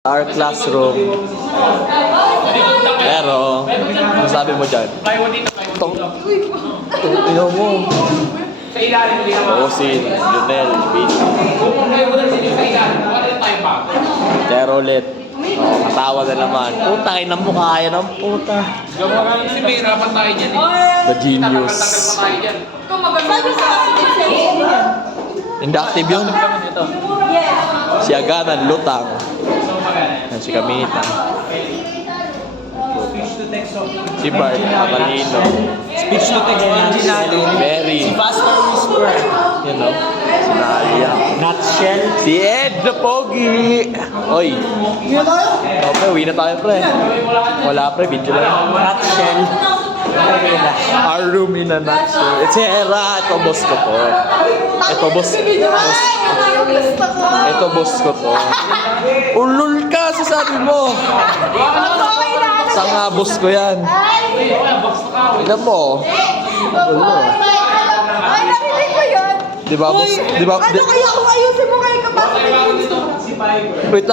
Our classroom. Pero, ano sabi mo dyan? Tong, ino mo. Osin, Lionel, Vinci. Terolet. Oh, katawa na naman. Puta, inang mukha yan ang puta. Kasi may hirapan tayo dyan eh. The genius. Tagal pa tayo dyan. Hindi active yun. Si Aganan, Lutang. Yan si Kamita. Si Bart, Matalino. Speech to text original. Mary. Si Pastor Whisper. You know, si Nadia. Nutshell. Si Ed the Pogi. Oy. Okay, uwi na tayo, pre. Wala, pre. Video lang. Nutshell. Our room in a nutshell. Etcetera. Ito, boss ko to. Ito, boss. Ito, boss ko to. Ulul ka, sasabi mo. Sanga, boss ko yan. Tignan mo. Ulo. Ay, narinig ko yun. Di ba, boss? Di ba? Ano kaya kung ayusin mo kayo kapag Wait